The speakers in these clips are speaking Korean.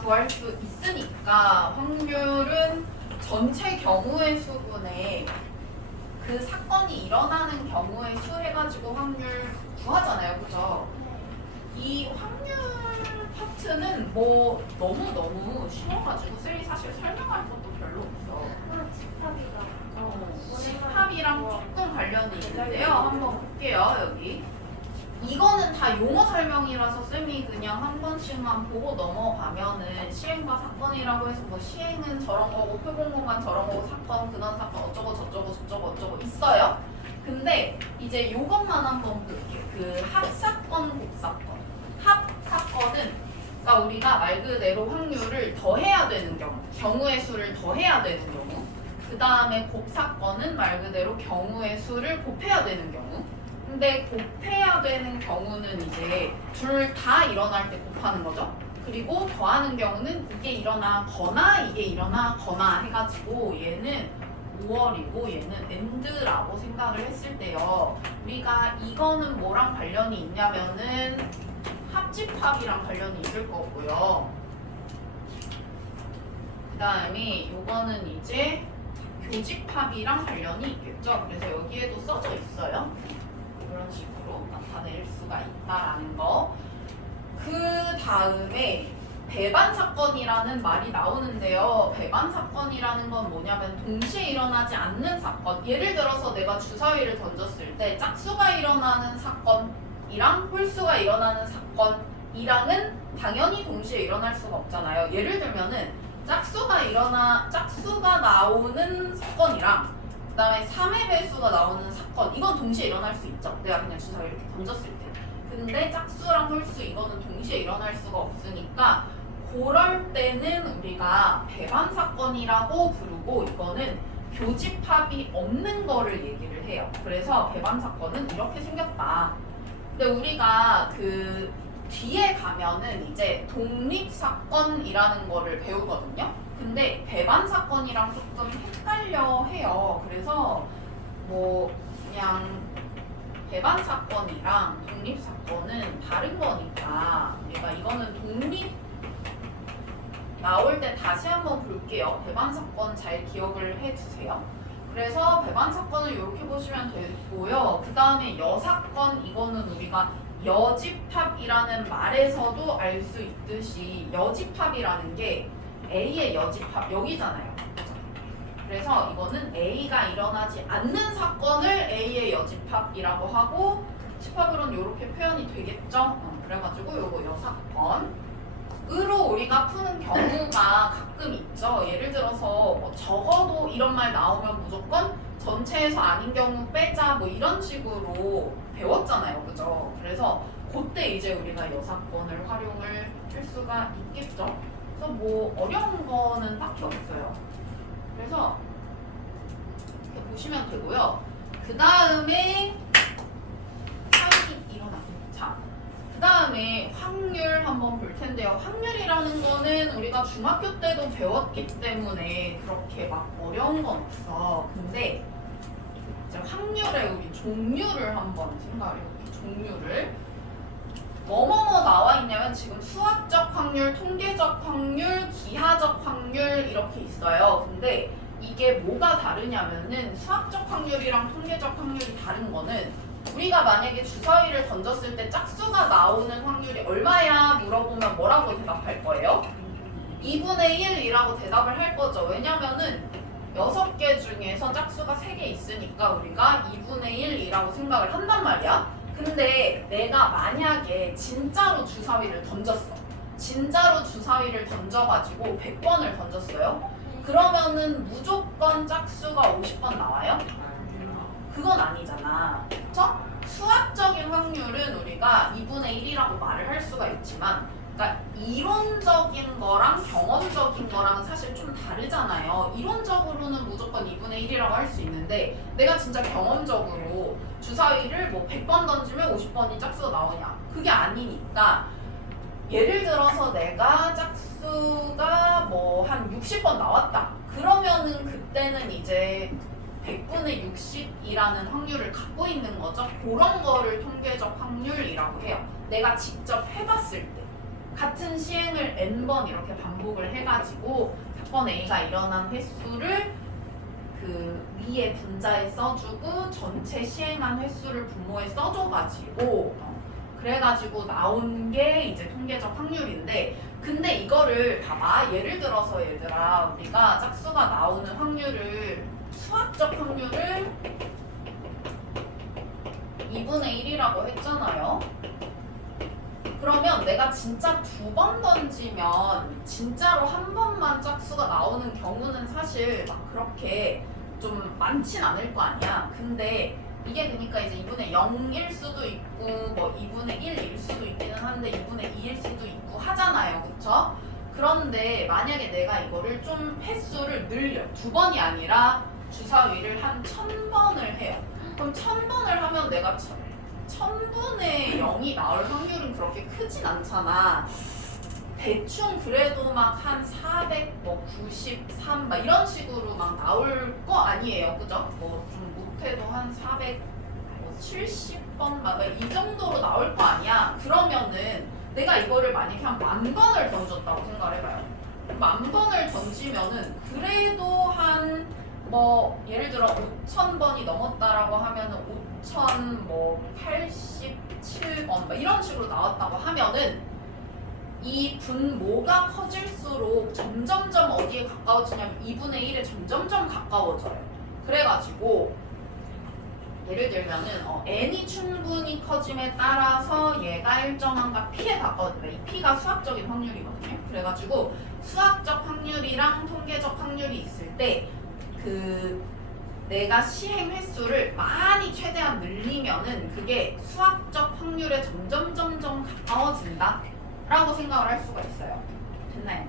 구할 수 있으니까 확률은 전체 경우의 수분에 그 사건이 일어나는 경우의 수 해가지고 확률 구하잖아요. 그죠? 이 확률 파트는 뭐 너무너무 쉬워가지고 쌤이 사실 설명할 것도 별로 없어. 집합이랑 조금 관련이 있는데요. 한번 볼게요. 여기 이거는 다 용어 설명이라서 쌤이 그냥 한 번씩만 보고 넘어가면은 시행과 사건이라고 해서 뭐 시행은 저런 거고 표본공간 저런 거고 사건 근원 사건 어쩌고 저쩌고 저쩌고 어쩌고 있어요. 근데 이제 요것만 한번 볼게요. 그 합사건 곡사건 합사건은 그러니까 우리가 말 그대로 확률을 더해야 되는 경우의 수를 더해야 되는 경우, 그 다음에 곱사건은 말 그대로 경우의 수를 곱해야 되는 경우. 근데 곱해야 되는 경우는 이제 둘 다 일어날 때 곱하는 거죠. 그리고 더하는 경우는 이게 일어나거나 이게 일어나거나 해가지고 얘는 5월이고 얘는 end라고 생각을 했을 때요. 우리가 이거는 뭐랑 관련이 있냐면은 합집합이랑 관련이 있을 거고요. 그 다음에 요거는 이제 교집합이랑 관련이 있겠죠. 그래서 여기에도 써져 있어요. 이런 식으로 나타낼 수가 있다라는 거. 그 다음에 배반 사건이라는 말이 나오는데요. 배반 사건이라는 건 뭐냐면 동시에 일어나지 않는 사건. 예를 들어서 내가 주사위를 던졌을 때 짝수가 일어나는 사건이랑 홀수가 일어나는 사건이랑은 당연히 동시에 일어날 수가 없잖아요. 예를 들면은 짝수가 나오는 사건이랑 그 다음에 3의 배수가 나오는 사건, 이건 동시에 일어날 수 있죠. 내가 그냥 주사위 이렇게 던졌을 때. 근데 짝수랑 홀수 이거는 동시에 일어날 수가 없으니까 그럴 때는 우리가 배반 사건이라고 부르고 이거는 교집합이 없는 거를 얘기를 해요. 그래서 배반 사건은 이렇게 생겼다. 근데 우리가 그 뒤에 가면은 이제 독립 사건이라는 거를 배우거든요. 근데 배반 사건이랑 조금 헷갈려 해요. 그래서 뭐 그냥 배반 사건이랑 독립 사건은 다른 거니까 우리가 이거는 독립 나올 때 다시 한번 볼게요. 배반 사건 잘 기억을 해주세요. 그래서 배반 사건을 이렇게 보시면 되고요. 그 다음에 여사건 이거는 우리가 여집합이라는 말에서도 알 수 있듯이 여집합이라는 게 A의 여집합 여기잖아요. 그래서 이거는 A가 일어나지 않는 사건을 A의 여집합이라고 하고 집합으로는 이렇게 표현이 되겠죠. 그래가지고 요거 여사건으로 우리가 푸는 경우가 가끔 있죠. 예를 들어서 뭐 적어도 이런 말 나오면 무조건 전체에서 아닌 경우 빼자 뭐 이런 식으로 배웠잖아요. 그죠? 그래서 그때 이제 우리가 여사건을 활용을 할 수가 있겠죠. 그래서 뭐 어려운 거는 딱히 없어요. 그래서 이렇게 보시면 되고요. 그 다음에 그 다음에 확률 한번 볼 텐데요. 확률이라는 거는 우리가 중학교 때도 배웠기 때문에 그렇게 막 어려운 건 없어. 근데 이제 확률의 우리 종류를 한번 생각해볼게요. 종류를 뭐뭐뭐 나와 있냐면 지금 수학적 확률, 통계적 확률, 기하적 확률 이렇게 있어요. 근데 이게 뭐가 다르냐면은 수학적 확률이랑 통계적 확률이 다른 거는 우리가 만약에 주사위를 던졌을 때 짝수가 나오는 확률이 얼마야 물어보면 뭐라고 대답할 거예요? 2분의 1이라고 대답을 할 거죠. 왜냐면은 6개 중에서 짝수가 3개 있으니까 우리가 2분의 1이라고 생각을 한단 말이야. 근데 내가 만약에 진짜로 주사위를 던졌어. 진짜로 주사위를 던져가지고 100번을 던졌어요. 그러면은 무조건 짝수가 50번 나와요? 그건 아니잖아. 그쵸? 수학적인 확률은 우리가 2분의 1이라고 말을 할 수가 있지만 그러니까 이론적인 거랑 경험적인 거랑 사실 좀 다르잖아요. 이론적으로는 무조건 2분의 1이라고 할 수 있는데 내가 진짜 경험적으로 주사위를 뭐 100번 던지면 50번이 짝수가 나오냐? 그게 아니니까 예를 들어서 내가 짝수가 뭐 한 60번 나왔다. 그러면은 그때는 이제 100분의 60이라는 확률을 갖고 있는 거죠. 그런 거를 통계적 확률이라고 해요. 내가 직접 해봤을 때 같은 시행을 n번 이렇게 반복을 해가지고 사건 A가 일어난 횟수를 그 위에 분자에 써주고 전체 시행한 횟수를 분모에 써줘가지고 그래가지고 나온 게 이제 통계적 확률인데, 근데 이거를 봐봐. 예를 들어서 얘들아, 우리가 짝수가 나오는 확률을, 수학적 확률을 2분의 1이라고 했잖아요. 그러면 내가 진짜 2번 던지면 진짜로 한 번만 짝수가 나오는 경우는 사실 막 그렇게 좀 많진 않을 거 아니야. 근데 이게 그러니까 이제 2분의 0일 수도 있고 뭐 2분의 1일 수도 있기는 한데 2분의 2일 수도 있고 하잖아요. 그쵸? 그런데 만약에 내가 이거를 좀 횟수를 늘려, 2번이 아니라 주사위를 한 1000번을 해요. 그럼 1000번을 하면 내가 1000분의 0이 나올 확률은 그렇게 크진 않잖아. 대충 그래도 막 한 493 막 이런 식으로 막 나올 거 아니에요. 그죠? 뭐 좀 못해도 한 470번 막 이 정도로 나올 거 아니야. 그러면은 내가 이거를 만약에 한 10,000번을 던졌다고 생각을 해봐요. 10,000번을 던지면은 그래도 한 뭐 예를 들어 5,000번이 넘었다라고 하면은 5,087번 막 이런 식으로 나왔다고 하면은 이 분모가 커질수록 점점점 어디에 가까워지냐면 2분의 1에 점점점 가까워져요. 그래가지고 예를 들면은 n이 충분히 커짐에 따라서 얘가 일정한가 p에 가까워져요. 이 p가 수학적인 확률이거든요. 그래가지고 수학적 확률이랑 통계적 확률이 있을 때 그 내가 시행 횟수를 많이 최대한 늘리면은 그게 수학적 확률에 점점 가까워진다 라고 생각을 할 수가 있어요. 됐나요?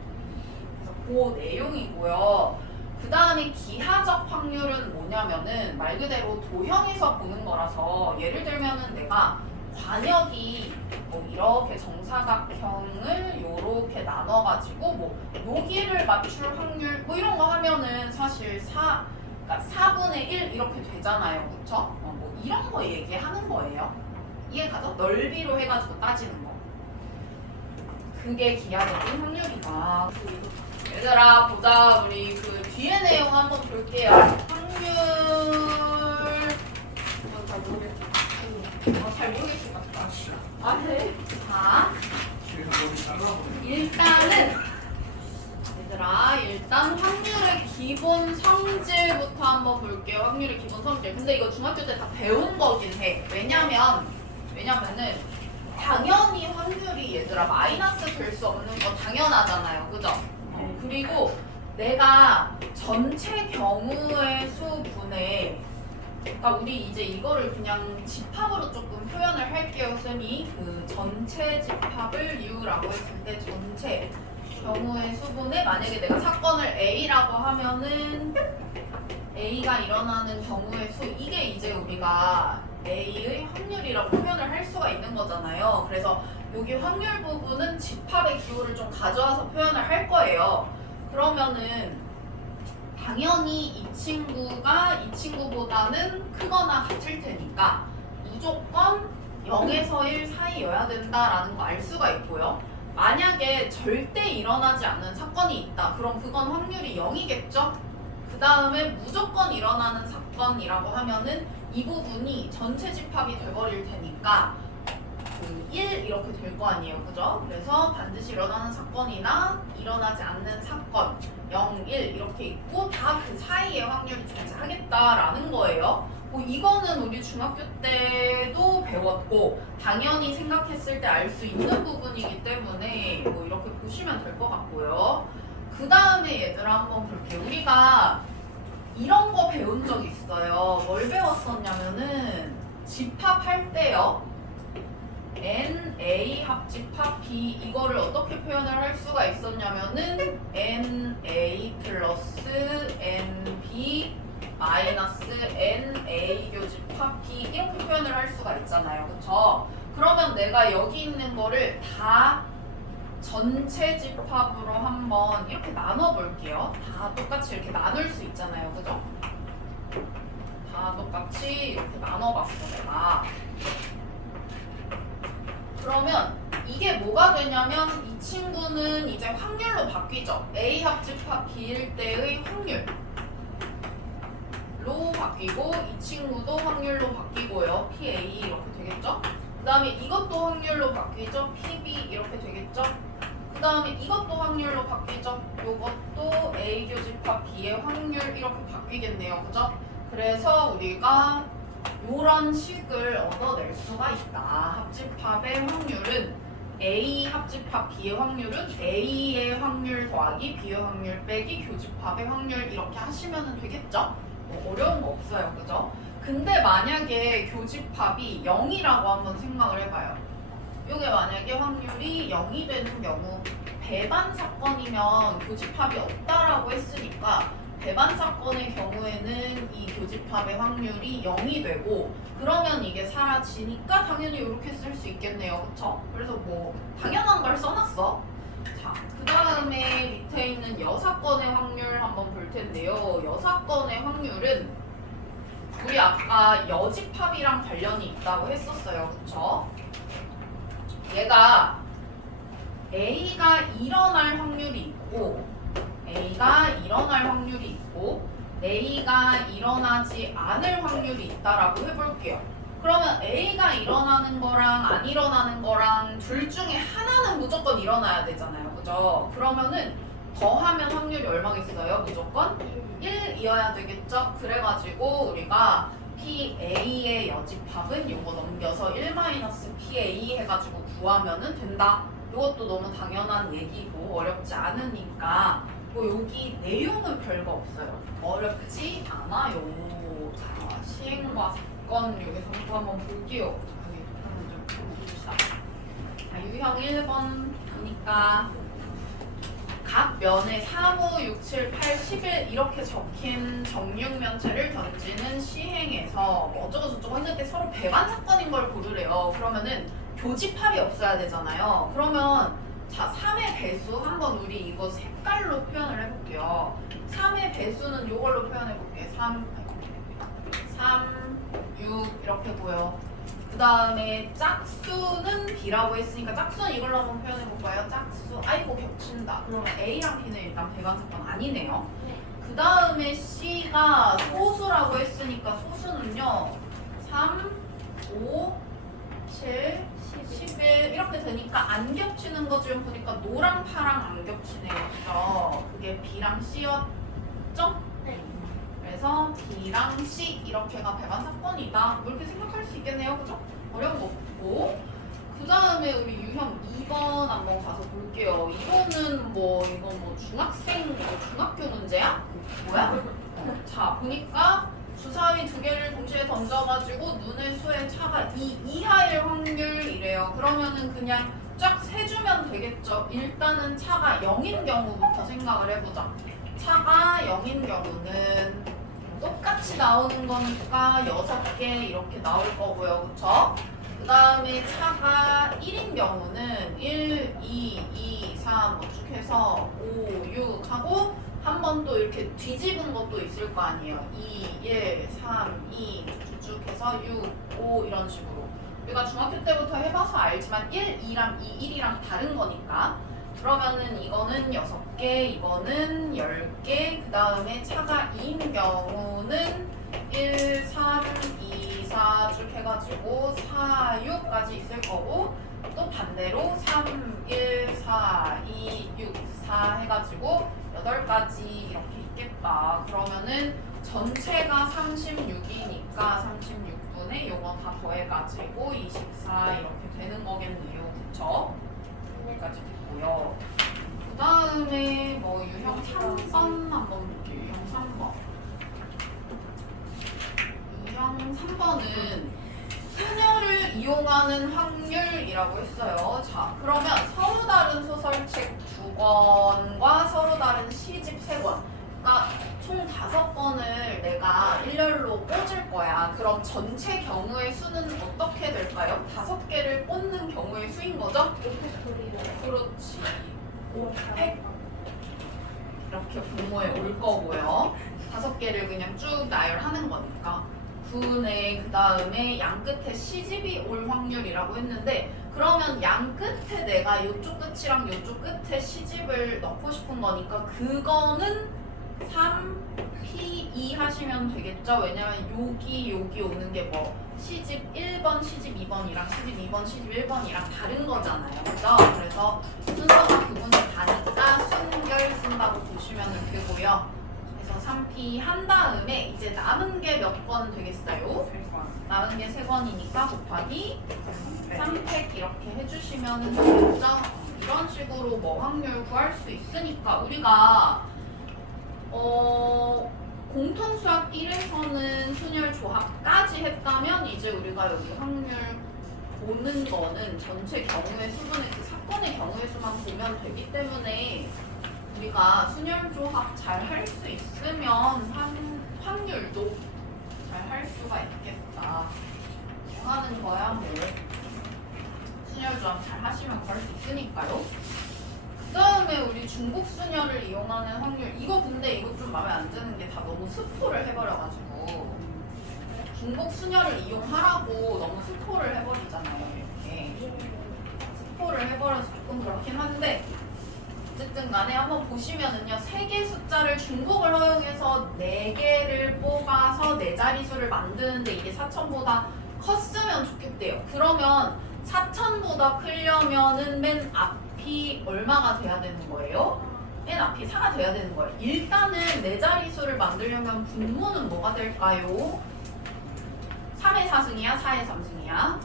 그래서 그 내용이고요. 그 다음에 기하적 확률은 뭐냐면은 말 그대로 도형에서 보는 거라서, 예를 들면은 내가 관역이 뭐 이렇게 정사각형을 요렇게 나눠가지고 뭐 여기를 맞출 확률 뭐 이런 거 하면은 사실 그러니까 4분의 1 이렇게 되잖아요. 그쵸? 뭐 이런 거 얘기하는 거예요. 이해가죠? 넓이로 해가지고 따지는 거. 그게 기하적인 확률이다. 얘들아 보자. 우리 그 뒤에 내용 한번 볼게요. 확률 잘 모르겠을 것 같다. 아, 네. 자, 일단 확률의 기본 성질부터 한번 볼게요. 확률의 기본 성질. 근데 이거 중학교 때 다 배운 거긴 해. 왜냐면은 당연히 확률이 얘들아 마이너스 될 수 없는 거 당연하잖아요. 그죠? 그리고 내가 전체 경우의 수분에, 그러니까 우리 이제 이거를 그냥 집합으로 조금 표현을 할게요. 쌤이 그 전체 집합을 U라고 했을 때 전체 경우의 수분에 만약에 내가 사건을 A라고 하면은 A가 일어나는 경우의 수, 이게 이제 우리가 A의 확률이라고 표현을 할 수가 있는 거잖아요. 그래서 여기 확률 부분은 집합의 기호를 좀 가져와서 표현을 할 거예요. 그러면은 당연히 이 친구가 이 친구보다는 크거나 같을 테니까 무조건 0에서 1 사이여야 된다라는 거 알 수가 있고요. 만약에 절대 일어나지 않는 사건이 있다. 그럼 그건 확률이 0이겠죠? 그 다음에 무조건 일어나는 사건이라고 하면은 이 부분이 전체 집합이 돼버릴 테니까 그 1 이렇게 될 거 아니에요. 그죠? 그래서 반드시 일어나는 사건이나 일어나지 않는 사건 0, 1 이렇게 있고 다 그 사이의 확률이 존재하겠다라는 거예요. 뭐 이거는 우리 중학교 때도 배웠고 당연히 생각했을 때 알 수 있는 부분이기 때문에 뭐 이렇게 보시면 될 것 같고요. 그 다음에 얘들아 한번 볼게요. 우리가 이런 거 배운 적 있어요. 뭘 배웠었냐면은 집합할 때요. NA 합집합 B 이거를 어떻게 표현을 할 수가 있었냐면은 NA 플러스 NB 마이너스 NA 교집합 B 이렇게 표현을 할 수가 있잖아요. 그쵸? 그러면 내가 여기 있는 거를 다 전체 집합으로 한번 이렇게 나눠 볼게요. 다 똑같이 이렇게 나눌 수 있잖아요. 그죠? 다 똑같이 이렇게 나눠 봤어 내가. 그러면 이게 뭐가 되냐면 이 친구는 이제 확률로 바뀌죠. A 합집합 B일 때의 확률로 바뀌고 이 친구도 확률로 바뀌고요. PA 이렇게 되겠죠. 그 다음에 이것도 확률로 바뀌죠. PB 이렇게 되겠죠. 그 다음에 이것도 확률로 바뀌죠. 요것도 A 교집합 B의 확률 이렇게 바뀌겠네요. 그죠? 그래서 우리가 이런 식을 얻어낼 수가 있다. 합집합의 확률은 A 합집합 B의 확률은 A의 확률 더하기 B의 확률 빼기 교집합의 확률 이렇게 하시면 되겠죠? 뭐 어려운 거 없어요. 그죠? 근데 만약에 교집합이 0이라고 한번 생각을 해봐요. 이게 만약에 확률이 0이 되는 경우 배반 사건이면 교집합이 없다라고 했으니까 배반 사건의 경우에는 이 교집합의 확률이 0이 되고 그러면 이게 사라지니까 당연히 이렇게 쓸 수 있겠네요. 그쵸? 그래서 뭐 당연한 걸 써놨어. 자, 그 다음에 밑에 있는 여사건의 확률 한번 볼 텐데요. 여사건의 확률은 우리 아까 여집합이랑 관련이 있다고 했었어요. 그쵸? 얘가 A가 일어날 확률이 있고 A가 일어날 확률이 있고 A가 일어나지 않을 확률이 있다라고 해볼게요. 그러면 A가 일어나는 거랑 안 일어나는 거랑 둘 중에 하나는 무조건 일어나야 되잖아요. 그죠? 그러면은 더하면 확률이 얼마겠어요? 무조건 1이어야 되겠죠? 그래가지고 우리가 PA의 여집합은 이거 넘겨서 1-PA 해가지고 구하면은 된다. 이것도 너무 당연한 얘기고 어렵지 않으니까 뭐 여기 내용은 별거 없어요. 어렵지 않아요. 자, 시행과 사건 여기서 또 한번 볼게요. 자, 여기 한번 좀 봅시다. 자, 유형 1번이니까 각 면에 3, 5, 6, 7, 8, 11 이렇게 적힌 정육면체를 던지는 시행에서 뭐 어쩌고저쩌고 했는데 서로 배반 사건인 걸 고르래요. 그러면은 교집합이 없어야 되잖아요. 그러면 자, 3의 배수 한번 우리 이거 색깔로 표현을 해볼게요. 3의 배수는 이걸로 표현해볼게요. 3, 6 이렇게 보여. 그 다음에 짝수는 B라고 했으니까 짝수는 이걸로 한번 표현해볼까요? 짝수. 아이고 겹친다. 그러면 A랑 B는 일단 배반사건 아니네요. 그 다음에 C가 소수라고 했으니까 소수는요. 3, 5, 7, 11 이렇게 되니까 안 겹치는 거 지금 보니까 노랑 파랑 안 겹치네요. 그죠? 그게 B랑 C였죠? 네. 그래서 B랑 C 이렇게가 배반 사건이다. 뭐 이렇게 생각할 수 있겠네요. 그죠? 어려운 거 없고. 그 다음에 우리 유형 2번 한번 가서 볼게요. 이거는 뭐 이건 뭐 중학생 중학교 문제야? 뭐야? 자, 보니까 주사위 두 개를 동시에 던져가지고 눈의 수의 차가 2 이하일 확률이래요. 그러면은 그냥 쫙 세주면 되겠죠. 일단은 차가 0인 경우부터 생각을 해보자. 차가 0인 경우는 똑같이 나오는 거니까 6개 이렇게 나올 거고요. 그쵸? 그 다음에 차가 1인 경우는 1, 2, 3 쭉 해서 5, 6 하고 한 번 또 이렇게 뒤집은 것도 있을 거 아니에요. 2, 1, 3, 2 쭉쭉 해서 6, 5 이런 식으로. 우리가 중학교 때부터 해봐서 알지만 1, 2랑 2, 1이랑 다른 거니까. 그러면은 이거는 6개, 이거는 10개, 그 다음에 차가 2인 경우는 1, 3, 2, 4 쭉 해가지고 4, 6까지 있을 거고 또 반대로 3, 1, 4, 2, 6, 4 해가지고 8가지 이렇게 있겠다. 그러면은 전체가 36이니까 36분의 요거 다 더해가지고 24 이렇게 되는 거겠네요. 그쵸? 여기까지 됐고요. 그 다음에 뭐 유형 3번 한번 볼게요. 유형 3번. 유형 3번은 수녀를 이용하는 확률이라고 했어요. 자, 그러면 서로 다른 소설책 2권과 서로 다른 시집 3권. 그러니까 총 5권을 내가 일렬로 꽂을 거야. 그럼 전체 경우의 수는 어떻게 될까요? 5개를 꽂는 경우의 수인 거죠? 그렇지. 500 이렇게 부모에 올 거고요. 5개를 그냥 쭉 나열하는 거니까. 9의 그 다음에 양 끝에 시집이 올 확률이라고 했는데 그러면 양 끝에 내가 이쪽 끝이랑 이쪽 끝에 시집을 넣고 싶은 거니까 그거는 3P2 하시면 되겠죠? 왜냐면 여기 오는 게 뭐 시집 1번, 시집 2번이랑 시집 2번, 시집 1번이랑 다른 거잖아요. 그죠? 그래서 순서가 구분이 다니까 순결 쓴다고 보시면 되고요. 그래서 3P 한 다음에 이제 남은 게 몇 권 되겠어요? 남은 게 3권이니까 곱하기 3팩 이렇게 해주시면 되겠죠? 이런 식으로 뭐 확률 구할 수 있으니까 우리가 공통수학 1에서는 순열 조합까지 했다면 이제 우리가 여기 확률 보는 거는 전체 경우의 수분의 그 사건의 경우의 수만 보면 되기 때문에 우리가 순열 조합 잘 할 수 있으면 확률도 잘 할 수가 있겠다. 하는 거야 뭐 순열 조합 잘 하시면 그럴 수 있으니까요. 그 다음에 우리 중복 순열을 이용하는 확률 이거 근데 이거 좀 마음에 안 드는 게 다 너무 스포를 해버려가지고 중복 순열을 이용하라고 너무 스포를 해버리잖아요. 이렇게 스포를 해버려서 조금 그렇긴 한데 어쨌든 간에 한번 보시면은요 3개 숫자를 중복을 허용해서 4개를 뽑아서 4자리수를 만드는데 이게 4,000보다 컸으면 좋겠대요. 그러면 4,000보다 크려면은 맨 앞이 얼마가 돼야 되는 거예요? 맨 앞이 4가 돼야 되는 거예요. 일단은 4자리수를 만들려면 분모는 뭐가 될까요? 3의 4승이야? 4의 3승이야?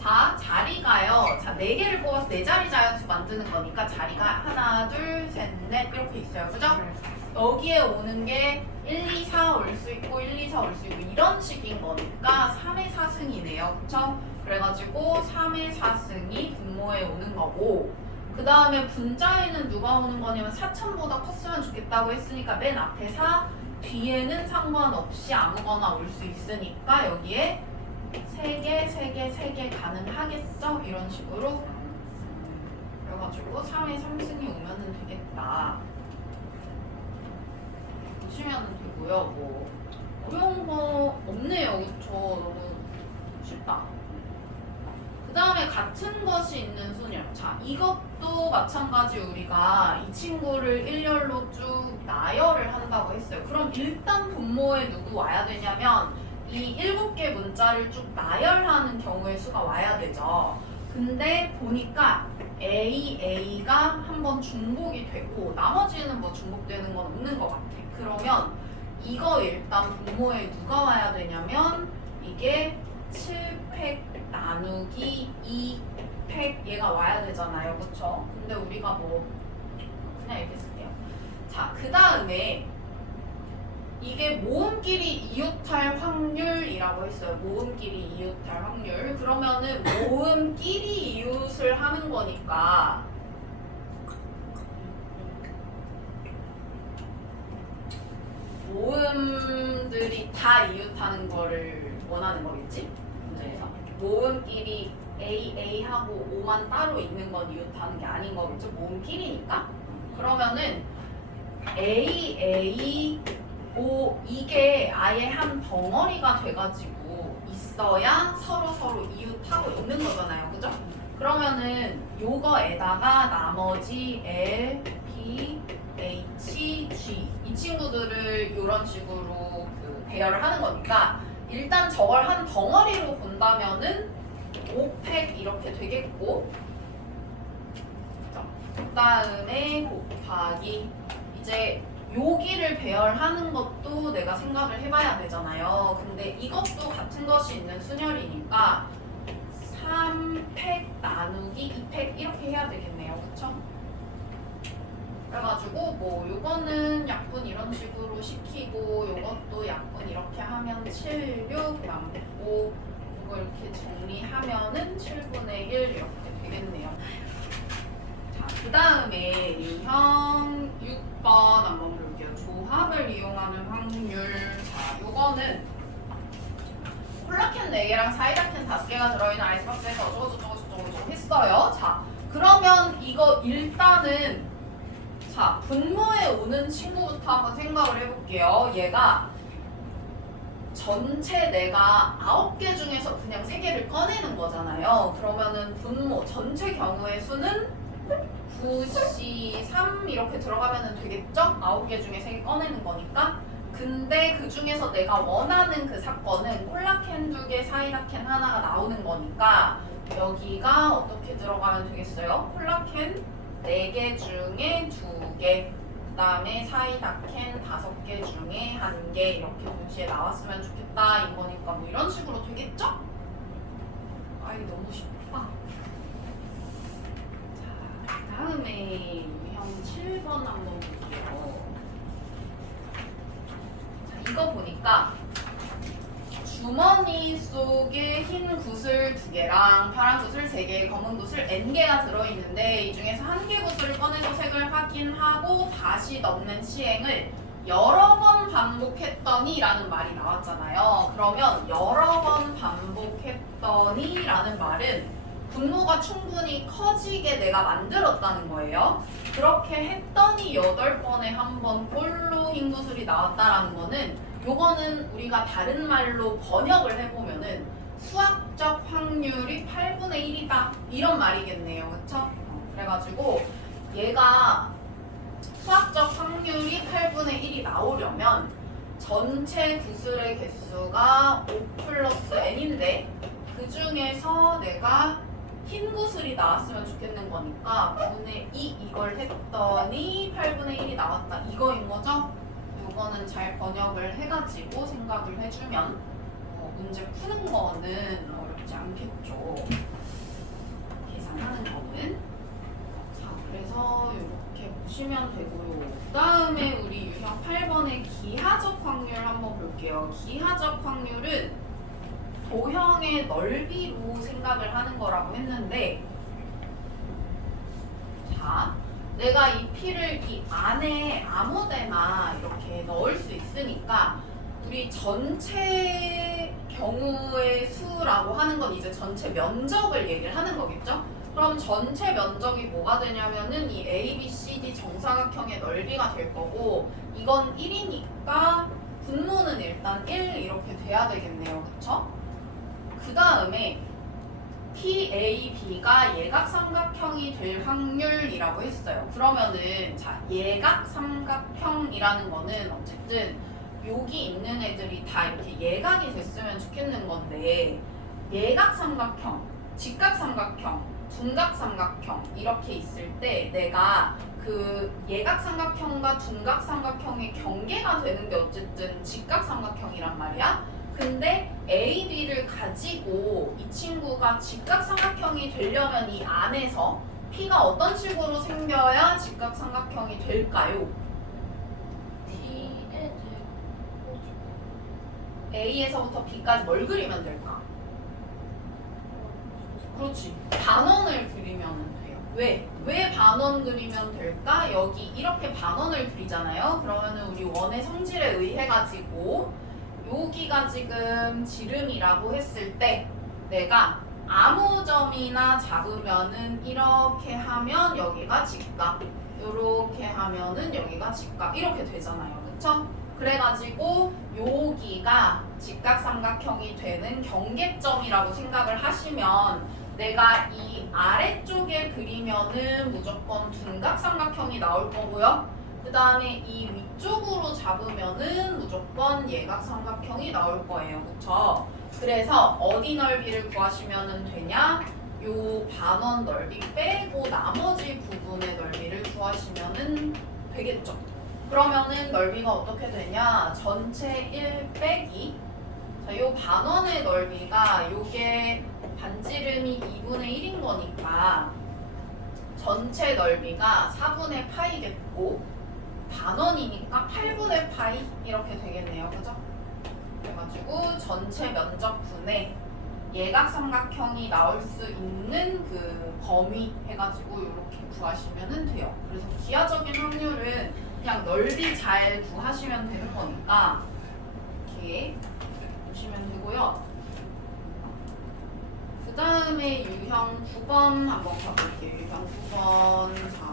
자, 자리가요. 자, 4개를 뽑아서 4자리 자연수 만드는 거니까 자리가 하나, 둘, 셋, 넷 이렇게 있어요. 그죠? 여기에 오는 게 1, 2, 4 올 수 있고 1, 2, 4 올 수 있고 이런 식인 거니까 3의 4승이네요. 그쵸? 그래가지고 3의 4승이 분모에 오는 거고 그 다음에 분자에는 누가 오는 거냐면 4,000보다 컸으면 좋겠다고 했으니까 맨 앞에 4 뒤에는 상관없이 아무거나 올 수 있으니까 여기에 3개 가능하겠죠? 이런 식으로 그래가지고 3의 3승이 오면은 되겠다. 보시면 되고요. 뭐 어려운 거 없네요. 그쵸? 너무 쉽다. 그 다음에 같은 것이 있는 순열. 자, 이것도 마찬가지 우리가 이 친구를 일렬로 쭉 나열을 한다고 했어요. 그럼 일단 분모에 누구 와야 되냐면 이 7개 문자를 쭉 나열하는 경우의 수가 와야 되죠. 근데 보니까 A가 한번 중복이 되고 나머지는 뭐 중복되는 건 없는 것 같아. 그러면 이거 일단 분모에 누가 와야 되냐면 이게 7팩 나누기 2팩 얘가 와야 되잖아요. 그쵸? 근데 우리가 뭐 그냥 이렇게 쓸게요. 자, 그 다음에 이게 모음끼리 이웃할 확률이라고 했어요. 모음끼리 이웃할 확률. 그러면은 모음끼리 이웃을 하는 거니까 모음들이 다 이웃하는 거를 원하는 거겠지? 문제에서 모음끼리 A하고 O만 따로 있는 건 이웃하는 게 아닌 거겠죠? 모음끼리니까. 그러면은 A, O 이게 아예 한 덩어리가 돼가지고 있어야 서로 이웃하고 있는 거잖아요. 그죠? 그러면은 요거에다가 나머지 L, P, H, G 이 친구들을 이런 식으로 배열을 하는 거니까 일단 저걸 한 덩어리로 본다면은 5팩 이렇게 되겠고 그 다음에 곱하기 이제 여기를 배열하는 것도 내가 생각을 해봐야 되잖아요. 근데 이것도 같은 것이 있는 순열이니까 3팩 나누기 2팩 이렇게 해야 되겠네요. 그쵸? 그래가지고 뭐 요거는 약분 이런 식으로 시키고 요것도 약분 이렇게 하면 7, 6, 남고 이거 이렇게 정리하면은 7분의 1 이렇게 되겠네요. 자, 그 다음에 유형 6번 한번 볼게요. 조합을 이용하는 확률. 자, 요거는 콜라캔 4개랑 사이다캔 5개가 들어있는 아이스박스에서 어쩌고저쩌고 했어요. 자, 그러면 이거 일단은 자, 분모에 오는 친구부터 한번 생각을 해볼게요. 얘가 전체 내가 9개 중에서 그냥 3개를 꺼내는 거잖아요. 그러면은 분모 전체 경우의 수는 9C3 이렇게 들어가면 되겠죠? 9개 중에 3개 꺼내는 거니까. 근데 그 중에서 내가 원하는 그 사건은 콜라캔 2개, 사이다캔 하나가 나오는 거니까 여기가 어떻게 들어가면 되겠어요? 콜라캔 4개 중에 2개, 그 다음에 사이다캔 5개 중에 1개 이렇게 동시에 나왔으면 좋겠다 이거니까 뭐 이런 식으로 되겠죠? 아이 너무 쉽다. 자, 그 다음에 유형 7번 한번 볼게요. 자, 이거 보니까 주머니 속에 흰 구슬 2개랑 파란 구슬 3개, 검은 구슬 N개가 들어있는데 이 중에서 1개 구슬을 꺼내서 색을 확인하고 다시 넣는 시행을 여러 번 반복했더니 라는 말이 나왔잖아요. 그러면 여러 번 반복했더니 라는 말은 분모가 충분히 커지게 내가 만들었다는 거예요. 그렇게 했더니 8번에 한 번 꼴로 흰 구슬이 나왔다라는 거는 요거는 우리가 다른 말로 번역을 해보면은 수학적 확률이 8분의 1이다 이런 말이겠네요. 그쵸? 그래가지고 얘가 수학적 확률이 8분의 1이 나오려면 전체 구슬의 개수가 5 플러스 n인데 그 중에서 내가 흰 구슬이 나왔으면 좋겠는 거니까 9분의 2 이걸 했더니 8분의 1이 나왔다 이거인 거죠? 이거는 잘 번역을 해가지고 생각을 해주면 문제 푸는 거는 어렵지 않겠죠. 계산하는 거는. 자, 그래서 이렇게 보시면 되고요. 그 다음에 우리 유형 8번의 기하적 확률 한번 볼게요. 기하적 확률은 도형의 넓이로 생각을 하는 거라고 했는데, 자, 내가 이 P를 이 안에 아무 데나 이렇게 넣을 수 있으니까 우리 전체 경우의 수라고 하는 건 이제 전체 면적을 얘기를 하는 거겠죠? 그럼 전체 면적이 뭐가 되냐면은 이 A, B, C, D 정사각형의 넓이가 될 거고 이건 1이니까 분모는 일단 1 이렇게 돼야 되겠네요. 그쵸? 그 다음에 PAB가 예각삼각형이 될 확률이라고 했어요. 그러면은 자 예각삼각형이라는 거는 어쨌든 여기 있는 애들이 다 이렇게 예각이 됐으면 좋겠는 건데 예각삼각형, 직각삼각형, 둔각삼각형 이렇게 있을 때 내가 그 예각삼각형과 둔각삼각형의 경계가 되는 게 어쨌든 직각삼각형이란 말이야. 근데 A, B를 가지고 이 친구가 직각삼각형이 되려면 이 안에서 P가 어떤 식으로 생겨야 직각삼각형이 될까요? A에서부터 B까지 뭘 그리면 될까? 그렇지. 반원을 그리면 돼요. 왜 반원 그리면 될까? 여기 이렇게 반원을 그리잖아요. 그러면은 우리 원의 성질에 의해 가지고 여기가 지금 지름이라고 했을 때 내가 아무 점이나 잡으면은 이렇게 하면 여기가 직각, 이렇게 하면은 여기가 직각 이렇게 되잖아요. 그쵸? 그래가지고 여기가 직각삼각형이 되는 경계점이라고 생각을 하시면 내가 이 아래쪽에 그리면은 무조건 둔각삼각형이 나올 거고요. 그 다음에 이 위쪽으로 잡으면은 무조건 예각삼각형이 나올 거예요. 그쵸? 그래서 어디 넓이를 구하시면 되냐? 요 반원 넓이 빼고 나머지 부분의 넓이를 구하시면 되겠죠. 그러면은 넓이가 어떻게 되냐? 전체 1 빼기 자, 요 반원의 넓이가 요게 반지름이 2분의 1인 거니까 전체 넓이가 4분의 파이겠고 반원이니까 8분의 파이 이렇게 되겠네요. 그죠? 그래가지고 전체 면적분의 예각삼각형이 나올 수 있는 그 범위 해가지고 이렇게 구하시면 돼요. 그래서 기하적인 확률은 그냥 넓이 잘 구하시면 되는 거니까 이렇게 보시면 되고요. 그 다음에 유형 9번 한번 가볼게요. 유형 9번 자.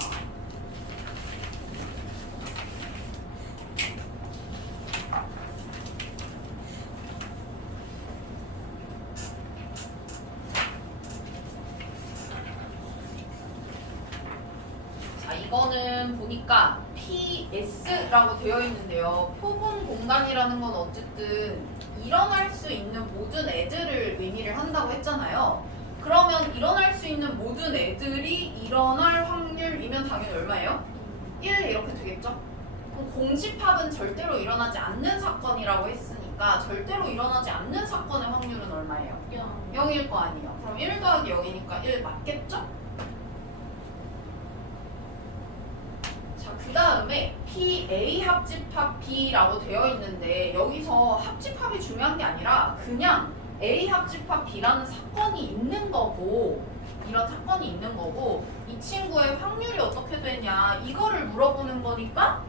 이거는 보니까 PS라고 되어 있는데요. 표본 공간이라는 건 어쨌든 일어날 수 있는 모든 애들을 의미를 한다고 했잖아요. 그러면 일어날 수 있는 모든 애들이 일어날 확률이면 당연히 얼마예요? 1 이렇게 되겠죠? 그럼 공집합은 절대로 일어나지 않는 사건이라고 했으니까 절대로 일어나지 않는 사건의 확률은 얼마예요? 0일 거 아니에요. 그럼 1 더하기 0이니까 1 맞겠죠? 자, 그 다음에 PA 합집합 B라고 되어 있는데 여기서 합집합이 중요한 게 아니라 그냥 A 합집합 B라는 사건이 있는 거고 이런 사건이 있는 거고 이 친구의 확률이 어떻게 되냐 이거를 물어보는 거니까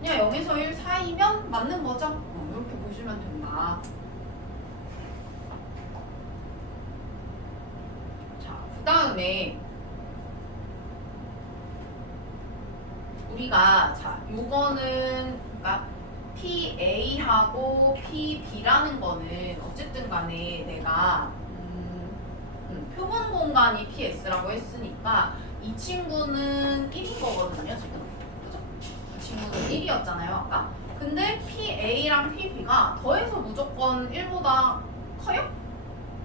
그냥 0에서 1 사이면 맞는 거죠? 이렇게 보시면 된다. 자, 그 다음에 우리가 자 요거는 그러니까 PA하고 PB라는 거는 어쨌든 간에 내가 표본 공간이 PS라고 했으니까 이 친구는 1인 거거든요 지금 그죠? 이 친구는 1이었잖아요 아까 근데 PA랑 PB가 더해서 무조건 1보다 커요?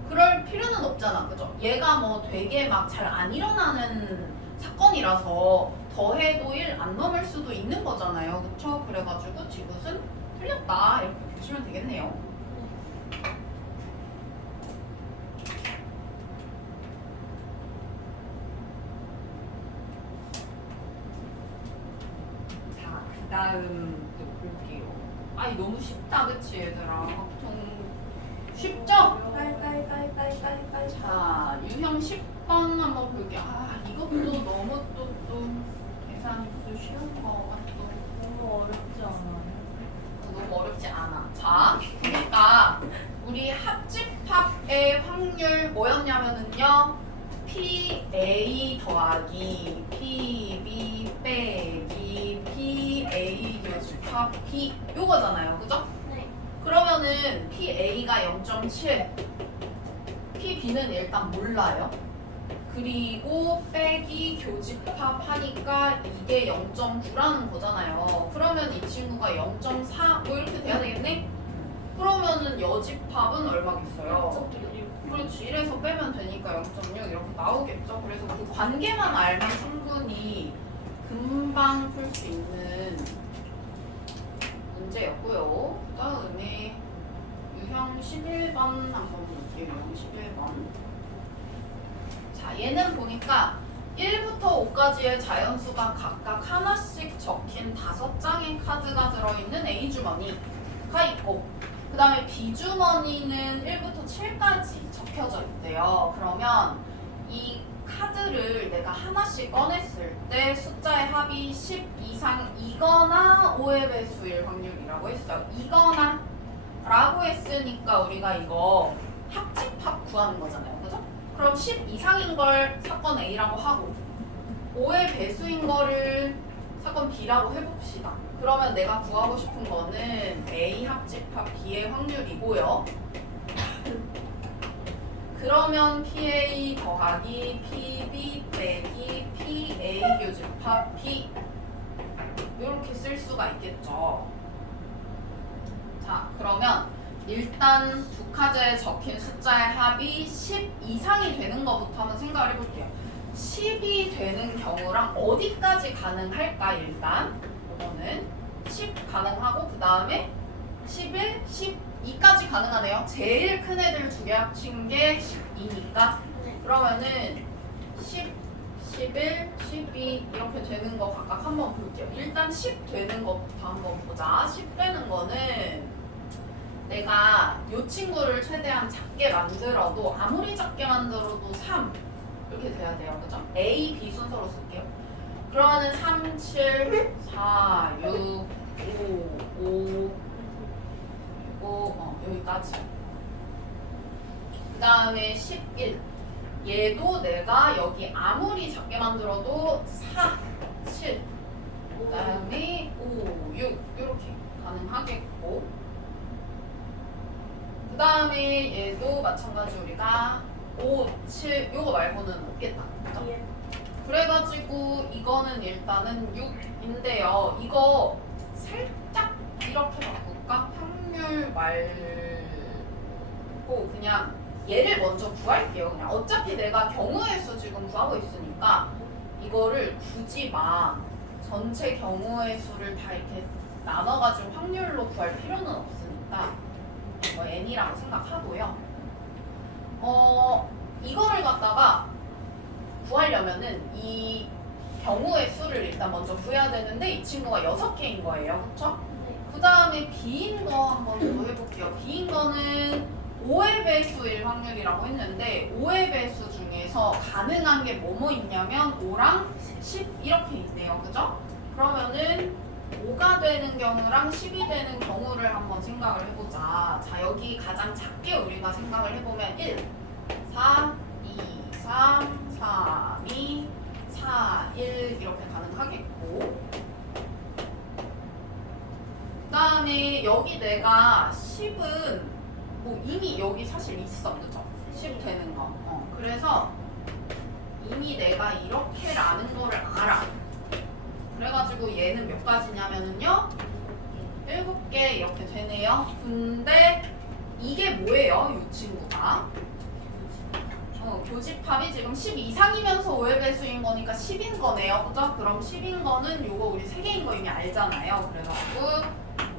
그럴 필요는 없잖아 그죠? 얘가 뭐 되게 막 잘 안 일어나는 사건이라서 더해도 1 안 넘을 수도 있는 거잖아요. 그쵸? 그래가지고 지굿은 틀렸다. 이렇게 보시면 되겠네요. 자, 그 다음 또 볼게요. 아이, 너무 쉽다. 그치, 얘들아? 보통 쉽죠? 깔깔깔깔깔깔. 자, 유형 10번 한번 볼게요. 아, 이것도 너무 또 계산이 또 쉬운 거 같아. 너무 어렵지 않아요? 너무 어렵지 않아. 자, 그러니까 우리 합집합의 확률 뭐였냐면은요. PA 더하기 PB 빼기 PA 교집합 B 요거잖아요. 그죠? 네. 그러면은 PA가 0.7 PB는 일단 몰라요. 그리고 빼기 교집합 하니까 이게 0.9라는 거잖아요. 그러면 이 친구가 0.4 뭐 이렇게 돼야 되겠네? 그러면은 여집합은 얼마겠어요? 그렇지. 1에서 빼면 되니까 0.6 이렇게 나오겠죠. 그래서 그 관계만 알면 충분히 금방 풀 수 있는 문제였고요. 그 다음에 유형 11번 한번 볼게요. 유형 11번. 자, 얘는 보니까 1부터 5까지의 자연수가 각각 하나씩 적힌 5장의 카드가 들어있는 A주머니가 있고 그 다음에 B주머니는 1부터 7까지 적혀져 있대요. 그러면 이 카드를 내가 하나씩 꺼냈을 때 숫자의 합이 10 이상이거나 5의 배수일 확률이라고 했어요. 이거나 라고 했으니까 우리가 이거 합집합 구하는 거잖아요. 그죠? 그럼 10 이상인 걸 사건 A라고 하고 5의 배수인 거를 사건 B라고 해봅시다. 그러면 내가 구하고 싶은 거는 A 합집합 B의 확률이고요. 그러면 PA 더하기 PB 빼기 PA 교집합 B 이렇게 쓸 수가 있겠죠. 자, 그러면 일단 두 카드에 적힌 숫자의 합이 10 이상이 되는 것부터 한번 생각을 해볼게요. 10이 되는 경우랑 어디까지 가능할까 일단 이거는 10 가능하고 그 다음에 11, 12까지 가능하네요. 제일 큰 애들 두 개 합친 게 12니까 네. 그러면은 10, 11, 12 이렇게 되는 거 각각 한번 볼게요. 일단 10 되는 것부터 한번 보자. 10 되는 거는 내가 이 친구를 최대한 작게 만들어도 아무리 작게 만들어도 3 이렇게 돼야 돼요. 그죠? A, B 순서로 쓸게요. 그러면은 3, 7, 4, 6, 5, 5 여기까지. 그 다음에 11 얘도 내가 여기 아무리 작게 만들어도 4, 7 그 다음에 5, 6 이렇게 가능하겠고 그 다음에 얘도 마찬가지 우리가 5, 7 요거 말고는 없겠다. 그죠? 예. 그래가지고 이거는 일단은 6인데요. 이거 살짝 이렇게 바꿀까? 확률 말고 그냥 얘를 먼저 구할게요. 그냥 어차피 내가 경우의 수 지금 구하고 있으니까 이거를 굳이 막 전체 경우의 수를 다 이렇게 나눠가지고 확률로 구할 필요는 없으니까 뭐 n이라고 생각하고요. 이거를 갖다가 구하려면은 이 경우의 수를 일단 먼저 구해야 되는데 이 친구가 6개인 거예요. 그쵸? 그 다음에 B인 거 한번 더 해볼게요. B인 거는 5의 배수일 확률이라고 했는데 5의 배수 중에서 가능한 게 뭐뭐 있냐면 5랑 10 이렇게 있네요. 그죠? 그러면은 5가 되는 경우랑 10이 되는 경우를 한번 생각을 해보자. 자, 여기 가장 작게 우리가 생각을 해보면 1, 4, 2, 3, 3, 2, 4, 1 이렇게 가능하겠고 그 다음에 여기 내가 10은 뭐 이미 여기 사실 있어. 그죠? 10 되는 거. 그래서 이미 내가 이렇게라는 거를 알아. 그래가지고 얘는 몇 가지냐면은요 7개 이렇게 되네요. 근데 이게 뭐예요? 이 친구가 교집합이 지금 10 이상이면서 5의 배수인 거니까 10인 거네요. 그죠? 그럼 10인 거는 요거 우리 3개인 거 이미 알잖아요. 그래가지고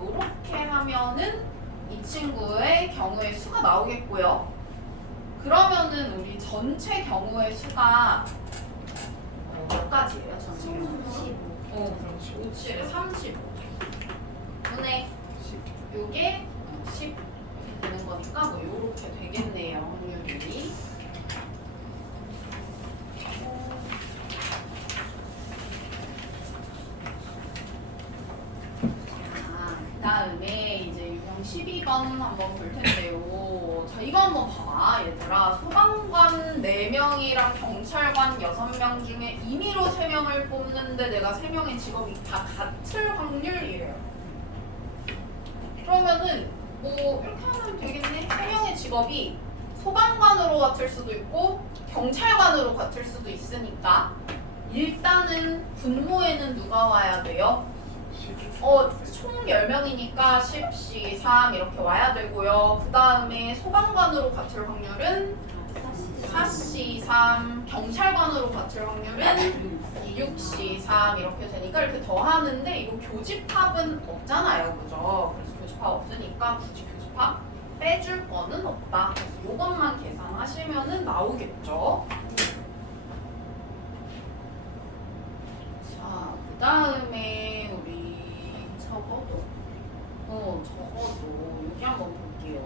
요렇게 하면은 이 친구의 경우의 수가 나오겠고요. 그러면은 우리 전체 경우의 수가 몇 가지예요? 전체 경우의 수? 그렇지. 5, 7에 35 분의 요게 10 이렇게 되는 거니까 뭐 요렇게 되겠네요. 확률이. 그 다음에 이제 유형 12번 한번 볼 텐데요. 자, 이거 한번 봐봐, 얘들아. 소방관 4명이랑 경찰관 6명 중에 임의로 3명을 뽑는데 내가 3명의 직업이 다 같을 확률이에요. 그러면은 뭐 이렇게 하면 되겠네. 3명의 직업이 소방관으로 같을 수도 있고 경찰관으로 같을 수도 있으니까 일단은 분모에는 누가 와야 돼요? 총 10명이니까 10, 3 이렇게 와야 되고요. 그 다음에 소방관으로 같을 확률은 4, 3, 경찰관으로 같을 확률은 6, 3 이렇게 되니까 이렇게 더하는데 이거 교집합은 없잖아요. 그죠? 그래서 교집합 없으니까 굳이 교집합 빼줄 거는 없다. 그래서 이것만 계산하시면은 나오겠죠. 자, 그 다음에 우리 적어도 여기 한번 볼게요.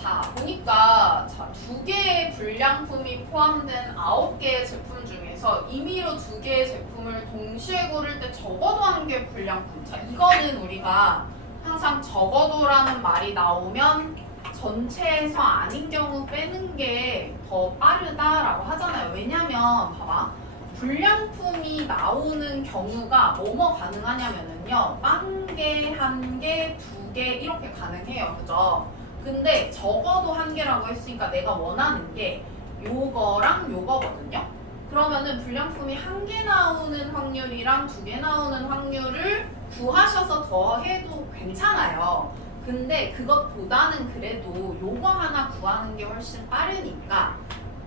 자, 보니까 2개의 불량품이 포함된 9개의 제품 중에서 임의로 2개의 제품을 동시에 고를 때 적어도 1개 불량품. 자, 이거는 우리가 항상 적어도라는 말이 나오면 전체에서 아닌 경우 빼는 게 더 빠르다라고 하잖아요. 왜냐면 봐봐. 불량품이 나오는 경우가 뭐뭐 가능하냐면은요. 1개, 1개, 2개 이렇게 가능해요. 그죠? 근데 적어도 1개라고 했으니까 내가 원하는 게 요거랑 요거거든요. 그러면은 불량품이 1개 나오는 확률이랑 2개 나오는 확률을 구하셔서 더해도 괜찮아요. 근데 그것보다는 그래도 요거 하나 구하는 게 훨씬 빠르니까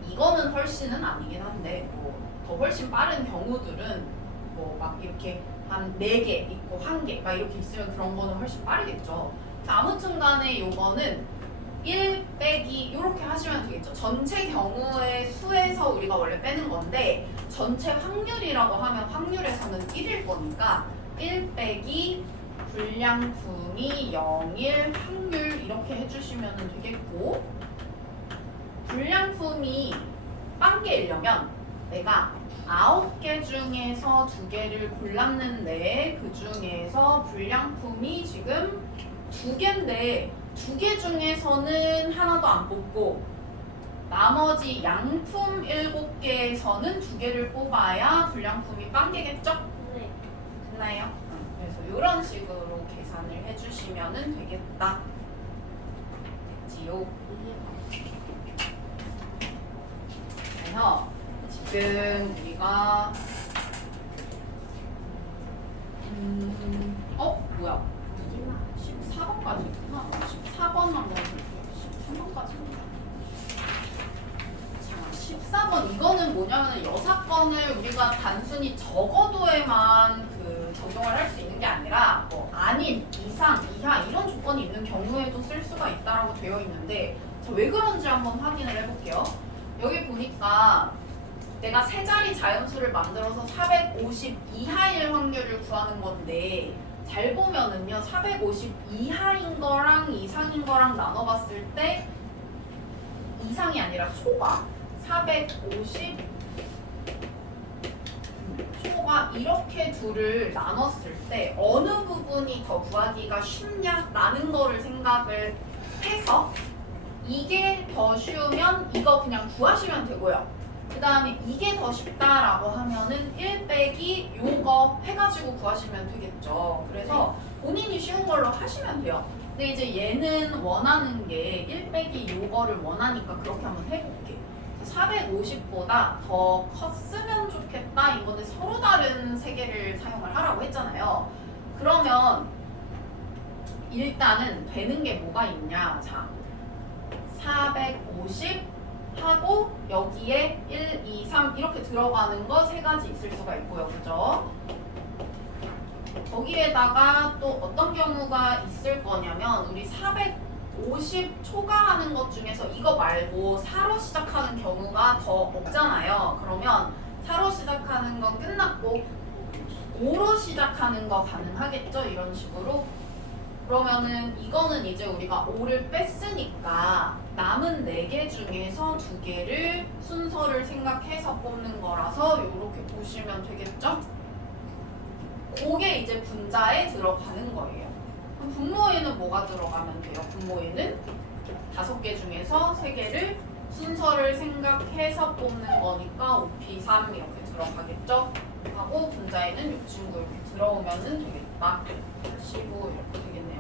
이거는 훨씬은 아니긴 한데 뭐 더 훨씬 빠른 경우들은 뭐 막 이렇게 한 4개 있고 1개 막 이렇게 있으면 그런 거는 훨씬 빠르겠죠. 아무튼 간에 요거는 1 빼기 이렇게 하시면 되겠죠. 전체 경우의 수에서 우리가 원래 빼는 건데 전체 확률이라고 하면 확률에서는 1일 거니까 1 빼기 불량품이 0일 확률 이렇게 해주시면 되겠고 불량품이 1개이려면 내가 9개 중에서 2개를 골랐는데 그 중에서 불량품이 지금 2개인데 2개 중에서는 하나도 안 뽑고 나머지 양품 7개에서는 2개를 뽑아야 불량품이 1개겠죠? 네. 됐나요? 그래서 이런 식으로 계산을 해주시면 되겠다. 됐지요? 이게 뭐냐면요. 지금 우리가 뭐야? 14번까지 있구나. 14번만 넣어볼게요. 13번까지입니다. 자, 14번 이거는 뭐냐면 여사건을 우리가 단순히 적어도에만 적용을 할 수 있는 게 아니라 뭐 아닌, 이상, 이하 이런 조건이 있는 경우에도 쓸 수가 있다라고 되어 있는데 자, 왜 그런지 한번 확인을 해볼게요. 여기 보니까 내가 세 자리 자연수를 만들어서 450 이하일 확률을 구하는 건데 잘 보면은요 450 이하인 거랑 이상인 거랑 나눠봤을 때 이상이 아니라 소가 450 초가 이렇게 둘을 나눴을 때 어느 부분이 더 구하기가 쉽냐라는 거를 생각을 해서 이게 더 쉬우면 이거 그냥 구하시면 되고요. 그 다음에 이게 더 쉽다라고 하면은 1 빼기 요거 해가지고 구하시면 되겠죠. 그래서 본인이 쉬운 걸로 하시면 돼요. 근데 이제 얘는 원하는 게 1 빼기 요거를 원하니까 그렇게 한번 해볼게. 450보다 더 컸으면 좋겠다 이건데 서로 다른 세 개를 사용을 하라고 했잖아요. 그러면 일단은 되는 게 뭐가 있냐. 자, 450 하고 여기에 1, 2, 3 이렇게 들어가는 거 세 가지 있을 수가 있고요. 그죠? 거기에다가 또 어떤 경우가 있을 거냐면 우리 450 초과하는 것 중에서 이거 말고 4로 시작하는 경우가 더 없잖아요. 그러면 4로 시작하는 건 끝났고 5로 시작하는 거 가능하겠죠? 이런 식으로. 그러면은 이거는 이제 우리가 5를 뺐으니까 남은 4개 중에서 2개를 순서를 생각해서 뽑는 거라서 이렇게 보시면 되겠죠? 그게 이제 분자에 들어가는 거예요. 그럼 분모에는 뭐가 들어가면 돼요? 분모에는 5개 중에서 3개를 순서를 생각해서 뽑는 거니까 5P3 이렇게 들어가겠죠? 하고 분자에는 이 친구 이렇게 들어오면은 되겠다. 15 이렇게 되겠네요.